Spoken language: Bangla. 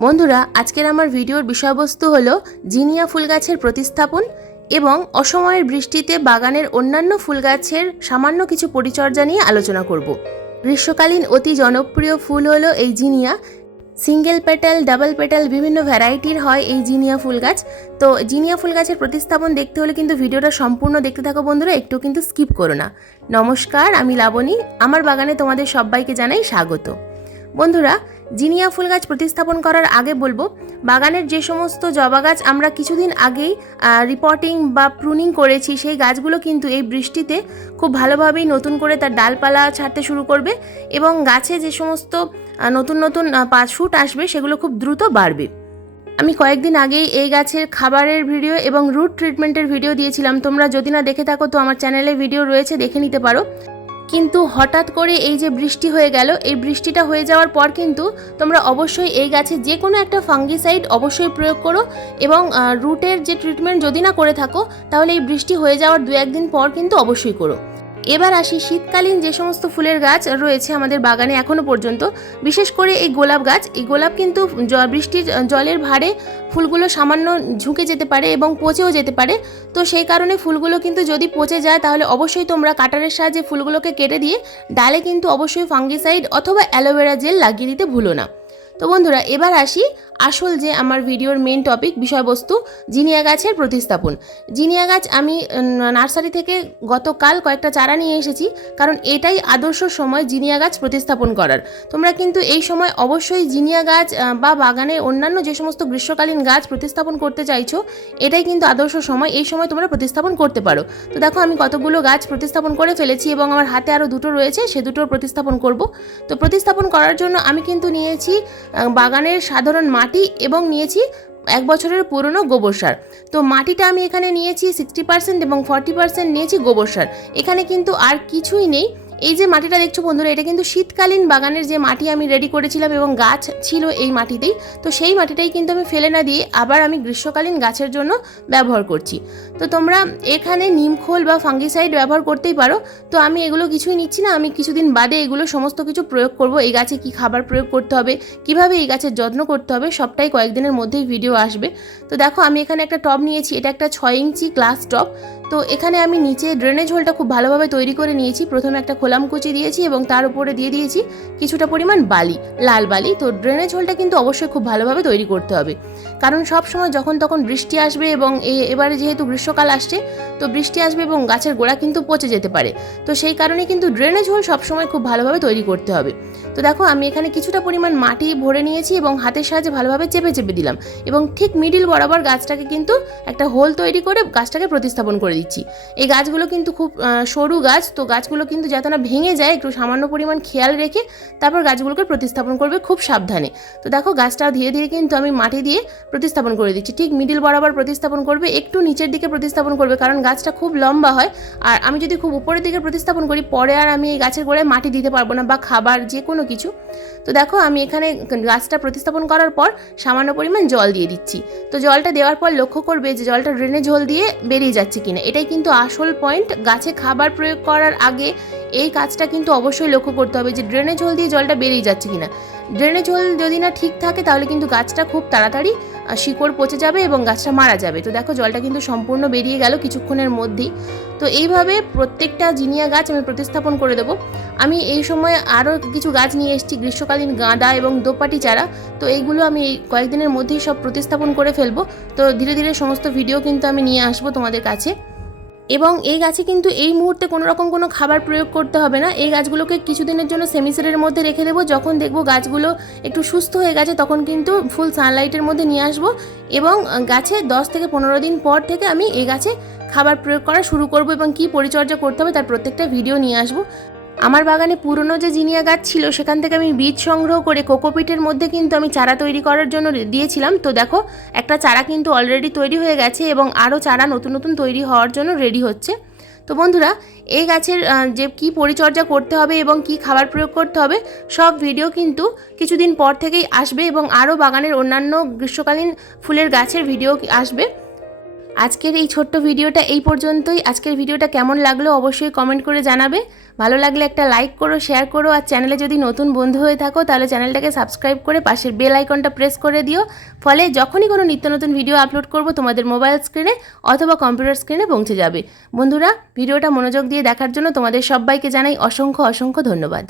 বন্ধুরা, আজকের আমার ভিডিওর বিষয়বস্তু হলো জিনিয়া ফুল গাছের প্রতিস্থাপন এবং অসময়ের বৃষ্টিতে বাগানের অন্যান্য ফুল গাছের সামান্য কিছু পরিচর্যা নিয়ে আলোচনা করব। গ্রীষ্মকালীন অতি জনপ্রিয় ফুল হলো এই zinnia. Single petal, double petal, বিভিন্ন ভ্যারাইটির হয় এই জিনিয়া ফুল গাছ তো জিনিয়া ফুল গাছের প্রতিস্থাপন দেখতে হলে কিন্তু ভিডিওটা সম্পূর্ণ দেখতে থাকো বন্ধুরা, একটু কিন্তু স্কিপ করো না। নমস্কার, আমি লাবণী। আমার বাগানে তোমাদের সবাইকে জানাই স্বাগত। বন্ধুরা জিনিয়া ফুল গাছ প্রতিস্থাপন করার আগে বলব, বাগানের যে সমস্ত জবা গাছ আমরা কিছুদিন আগেই রিপোর্টিং বা প্রুনিং করেছি, সেই গাছগুলো কিন্তু এই বৃষ্টিতে খুব ভালোভাবেই নতুন করে তার ডালপালা ছাড়তে শুরু করবে এবং গাছে যে সমস্ত নতুন নতুন শুট আসবে, সেগুলো খুব দ্রুত বাড়বে। আমি কয়েকদিন আগেই এই গাছের খাবারের ভিডিও এবং রুট ট্রিটমেন্টের ভিডিও দিয়েছিলাম। তোমরা যদি না দেখে থাকো তো আমার চ্যানেলে ভিডিও রয়েছে, দেখে নিতে পারো। কিন্তু হঠাৎ করে এই যে বৃষ্টি হয়ে গেল, এই বৃষ্টিটা হয়ে যাওয়ার পর কিন্তু তোমরা অবশ্যই এই গাছে যে কোনো একটা ফাঙ্গিসাইড অবশ্যই প্রয়োগ করো এবং রুটের যে ট্রিটমেন্ট যদি না করে থাকো, তাহলে এই বৃষ্টি হয়ে যাওয়ার দু একদিন পর কিন্তু অবশ্যই করো। এবার আসি শীতকালীন যে সমস্ত ফুলের গাছ রয়েছে আমাদের বাগানে এখনও পর্যন্ত, বিশেষ করে এই গোলাপ গাছ। এই গোলাপ কিন্তু বৃষ্টির জলের ভারে ফুলগুলো সামান্য ঝুঁকে যেতে পারে এবং পচেও যেতে পারে। তো সেই কারণে ফুলগুলো কিন্তু যদি পচে যায়, তাহলে অবশ্যই তোমরা কাটারের সাহায্যে ফুলগুলোকে কেটে দিয়ে ডালে কিন্তু অবশ্যই ফাঙ্গিসাইড অথবা অ্যালোভেরা জেল লাগিয়ে দিতে ভুলো না। তো বন্ধুরা, এবার আসি আসল যে আমার ভিডিওর মেন টপিক বিষয়বস্তু জিনিয়া গাছের প্রতিস্থাপন। জিনিয়া গাছ আমি নার্সারি থেকে গতকাল কয়েকটা চারা নিয়ে এসেছি, কারণ এটাই আদর্শ সময় জিনিয়া গাছ প্রতিস্থাপন করার। তোমরা কিন্তু এই সময় অবশ্যই জিনিয়া গাছ বা বাগানে অন্যান্য যে সমস্ত গ্রীষ্মকালীন গাছ প্রতিস্থাপন করতে চাইছো, এটাই কিন্তু আদর্শ সময়, এই সময় তোমরা প্রতিস্থাপন করতে পারো। তো দেখো, আমি কতগুলো গাছ প্রতিস্থাপন করে ফেলেছি এবং আমার হাতে আরও দুটো রয়েছে, সে দুটোর প্রতিস্থাপন করব। তো প্রতিস্থাপন করার জন্য আমি কিন্তু নিয়েছি বাগানের সাধারণ মাটি এবং নিয়েছি এক বছরের পুরনো গোবর সার। তো মাটিটা আমি এখানে নিয়েছি সিক্সটি পার্সেন্ট এবং ফর্টি পার্সেন্ট নিয়েছি গোবর সার। এখানে কিন্তু আর কিছুই নেই। এই যে মাটিটা দেখছ বন্ধুরা, এটা কিন্তু শীতকালীন বাগানের যে মাটি আমি রেডি করেছিলাম এবং গাছ ছিল এই মাটিতেই। তো সেই মাটিটাই কিন্তু আমি ফেলে না দিয়ে আবার আমি গ্রীষ্মকালীন গাছের জন্য ব্যবহার করছি। তো তোমরা এখানে নিমখোল বা ফাঙ্গিসাইড ব্যবহার করতেই পারো। তো আমি এগুলো কিছুই নিচ্ছি না, আমি কিছুদিন বাদে এগুলো সমস্ত কিছু প্রয়োগ করব। এই গাছে কি খাবার প্রয়োগ করতে হবে, কীভাবে এই গাছের যত্ন করতে হবে, সবটাই কয়েকদিনের মধ্যেই ভিডিও আসবে। তো দেখো আমি এখানে একটা টব নিয়েছি, এটা একটা ছয় ইঞ্চি গ্লাস টব। তো এখানে আমি নিচে ড্রেনেজ হোলটা খুব ভালোভাবে তৈরি করে নিয়েছি। প্রথমে একটা খোলাম কুচি দিয়েছি এবং তার উপরে দিয়ে দিয়েছি কিছুটা পরিমাণ বালি, লাল বালি। তো ড্রেনেজ হোলটা কিন্তু অবশ্যই খুব ভালোভাবে তৈরি করতে হবে। কারণ সব সময় যখন তখন বৃষ্টি আসবে এবং এবারে যেহেতু গ্রীষ্মকাল আসছে, তো বৃষ্টি আসবে এবং গাছের গোড়া কিন্তু পচে যেতে পারে। তো সেই কারণে কিন্তু ড্রেনেজ হোল সবসময় খুব ভালোভাবে তৈরি করতে হবে। তো দেখো, আমি এখানে কিছুটা পরিমাণ মাটি ভরে নিয়েছি এবং হাতের সাহায্যে ভালোভাবে চেপে চেপে দিলাম। এবং ঠিক মিডিল বরাবর গাছটাকে কিন্তু একটা হোল তৈরি করে গাছটাকে প্রতিস্থাপন করে দিচ্ছি এই গাছগুলো কিন্তু খুব সরু গাছ, তো গাছগুলো কিন্তু যাতে না ভেঙে যায়, একটু সামান্য পরিমাণ খেয়াল রেখে তারপর গাছগুলোকে প্রতিস্থাপন করবে খুব সাবধানে। তো দেখো গাছটা ধীরে ধীরে কিন্তু আমি মাটি দিয়ে প্রতিস্থাপন করে দিচ্ছি। ঠিক মিডিল বরাবর প্রতিস্থাপন করবে, একটু নিচের দিকে প্রতিস্থাপন করবে, কারণ গাছটা খুব লম্বা হয়। আর আমি যদি খুব উপরের দিকে প্রতিস্থাপন করি, পরে আর আমি এই গাছের গোড়ায় মাটি দিতে পারব না বা খাবার যে কোনো কিছু। তো দেখো আমি এখানে গাছটা প্রতিস্থাপন করার পর সামান্য পরিমাণ জল দিয়ে দিচ্ছি। তো জলটা দেওয়ার পর লক্ষ্য করবে যে জলটা ড্রেনে ঝোল দিয়ে বেরিয়ে যাচ্ছে কিনা। এটাই কিন্তু আসল পয়েন্ট গাছে খাবার প্রয়োগ করার আগে এই কাজটা কিন্তু অবশ্যই লক্ষ্য করতে হবে যে ড্রেনে ঝোল দিয়ে জলটা বেরিয়ে যাচ্ছে কিনা। ড্রেনে ঝোল যদি না ঠিক থাকে তাহলে কিন্তু গাছটা খুব তাড়াতাড়ি শিকড় পচে যাবে এবং গাছটা মারা যাবে। তো দেখো জলটা কিন্তু সম্পূর্ণ বেরিয়ে গেল কিছুক্ষণের মধ্যেই। তো এইভাবে প্রত্যেকটা জিনিয়া গাছ আমি প্রতিস্থাপন করে দেবো। আমি এই সময় আরও কিছু গাছ নিয়ে এসেছি, গ্রীষ্মকালীন গাঁদা এবং দোপাটি চারা। তো এইগুলো আমি এই কয়েকদিনের মধ্যেই সব প্রতিস্থাপন করে ফেলব। তো ধীরে ধীরে সমস্ত ভিডিও কিন্তু আমি নিয়ে আসব তোমাদের কাছে। এবং এই গাছে কিন্তু এই মুহূর্তে কোনো রকম কোনো খাবার প্রয়োগ করতে হবে না। এই গাছগুলোকে কিছুদিনের জন্য সেমিসেরের মধ্যে রেখে দেবো। যখন দেখব গাছগুলো একটু সুস্থ হয়ে গেছে, তখন কিন্তু ফুল সানলাইটের মধ্যে নিয়ে আসব এবং গাছে দশ থেকে পনেরো দিন পর থেকে আমি এই গাছে খাবার প্রয়োগ করা শুরু করব এবং কি পরিচর্যা করতে হবে তার প্রত্যেকটা ভিডিও নিয়ে আসব। আমার বাগানে পুরনো যে জিনিয়া গাছ ছিল, সেখান থেকে আমি বীজ সংগ্রহ করে কোকোপিটের মধ্যে কিন্তু আমি চারা তৈরি করার জন্য দিয়েছিলাম। তো দেখো, একটা চারা কিন্তু অলরেডি তৈরি হয়ে গেছে এবং আরও চারা নতুন নতুন তৈরি হওয়ার জন্য রেডি হচ্ছে। তো বন্ধুরা, এই গাছের যে কি পরিচর্যা করতে হবে এবং কি খাবার প্রয়োগ করতে হবে, সব ভিডিও কিন্তু কিছুদিন পর থেকেই আসবে এবং আরও বাগানের অন্যান্য গ্রীষ্মকালীন ফুলের গাছের ভিডিও আসবে। আজকের এই ছোট্ট ভিডিওটা এই পর্যন্তই। আজকের ভিডিওটা কেমন লাগল অবশ্যই কমেন্ট করে জানাবে। ভালো লাগলে একটা লাইক করো শেয়ার করো, আর চ্যানেলে যদি নতুন বন্ধু হয়ে থাকো, তাহলে চ্যানেলটাকে সাবস্ক্রাইব করে পাশের বেল আইকনটা প্রেস করে দিও। ফলে যখনই কোনো নিত্য নতুন ভিডিও আপলোড করব, তোমাদের মোবাইল স্ক্রিনে অথবা কম্পিউটার স্ক্রিনে পৌঁছে যাবে। বন্ধুরা, ভিডিওটা মনোযোগ দিয়ে দেখার জন্য তোমাদের সবাইকে জানাই অসংখ্য অসংখ্য ধন্যবাদ।